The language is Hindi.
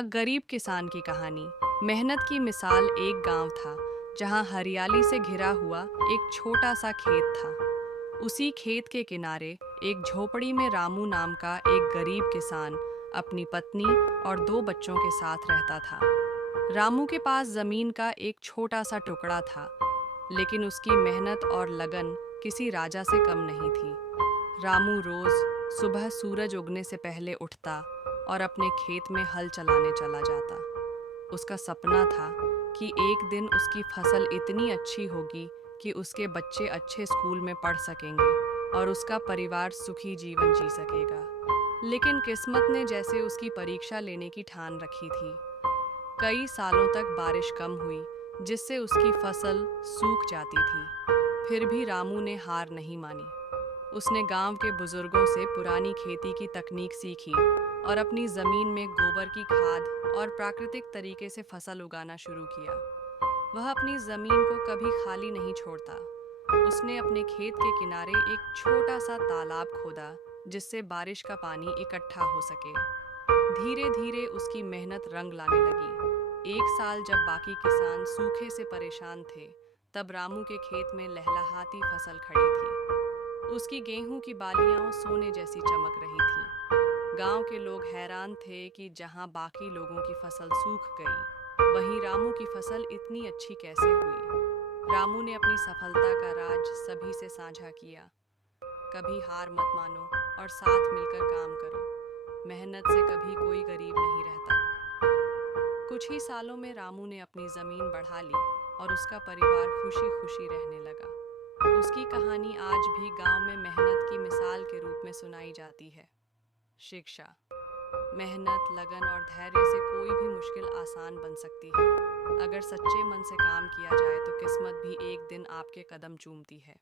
गरीब किसान की कहानी। मेहनत की मिसाल। एक गांव था जहां हरियाली से घिरा हुआ एक छोटा सा खेत था। उसी खेत के किनारे एक झोपड़ी में रामू नाम का एक गरीब किसान अपनी पत्नी और दो बच्चों के साथ रहता था। रामू के पास जमीन का एक छोटा सा टुकड़ा था, लेकिन उसकी मेहनत और लगन किसी राजा से कम नहीं थी। रामू रोज सुबह सूरज उगने से पहले उठता और अपने खेत में हल चलाने चला जाता। उसका सपना था कि एक दिन उसकी फसल इतनी अच्छी होगी कि उसके बच्चे अच्छे स्कूल में पढ़ सकेंगे और उसका परिवार सुखी जीवन जी सकेगा। लेकिन किस्मत ने जैसे उसकी परीक्षा लेने की ठान रखी थी। कई सालों तक बारिश कम हुई, जिससे उसकी फसल सूख जाती थी। फिर भी रामू ने हार नहीं मानी। उसने गांव के बुजुर्गों से पुरानी खेती की तकनीक सीखी और अपनी जमीन में गोबर की खाद और प्राकृतिक तरीके से फसल उगाना शुरू किया। वह अपनी जमीन को कभी खाली नहीं छोड़ता। उसने अपने खेत के किनारे एक छोटा सा तालाब खोदा, जिससे बारिश का पानी इकट्ठा हो सके। धीरे धीरे उसकी मेहनत रंग लाने लगी। एक साल जब बाकी किसान सूखे से परेशान थे, तब रामू के खेत में लहलहाती फसल खड़ी थी। उसकी गेहूं की बालियां सोने जैसी चमक रही थी। गांव के लोग हैरान थे कि जहां बाकी लोगों की फसल सूख गई, वहीं रामू की फसल इतनी अच्छी कैसे हुई। रामू ने अपनी सफलता का राज सभी से साझा किया। कभी हार मत मानो और साथ मिलकर काम करो। मेहनत से कभी कोई गरीब नहीं रहता। कुछ ही सालों में रामू ने अपनी जमीन बढ़ा ली और उसका परिवार खुशी खुशी रहने लगा। उसकी कहानी आज भी गांव में मेहनत की मिसाल के रूप में सुनाई जाती है। शिक्षा। मेहनत, लगन और धैर्य से कोई भी मुश्किल आसान बन सकती है। अगर सच्चे मन से काम किया जाए तो किस्मत भी एक दिन आपके कदम चूमती है।